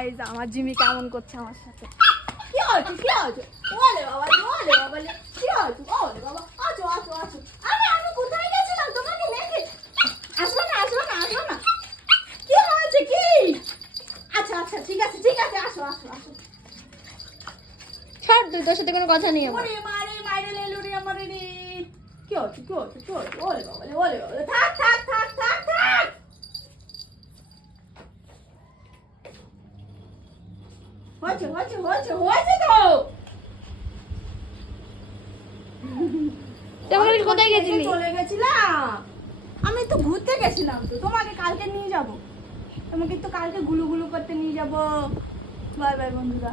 Guys আমার Jimmy কেমন করছে আমার সাথে। কি হচ্ছে কি হচ্ছে? ওলে বাবা কি হচ্ছে? ওলে বাবা আছো আছো আছো। আমি কোথায় গেছিলাম তোমাকে দেখে? আসো না আসো না আসো না। কি হয়েছে কি? আচ্ছা আচ্ছা ঠিক আছে আসো আসো আসো। ছাড়, তুই তোর সাথে কোনো কথা নেই আমার। ওরে মারে মাইরে লেলু রে আমারে রে। কি হচ্ছে কি হচ্ছে কি হচ্ছে? ওলে বাবা থাক থাক থাক থাক থাক। হয়েছে তো। তুই কোথায় গেছিলি? চলে গেছিলাম, আমি তো ঘুরতে গেছিলাম তো, তোমাকে কালকে নিয়ে যাব, তোমাকে তো কালকে গুলু গুলু করতে নিয়ে যাব। বাই বাই বন্ধুরা।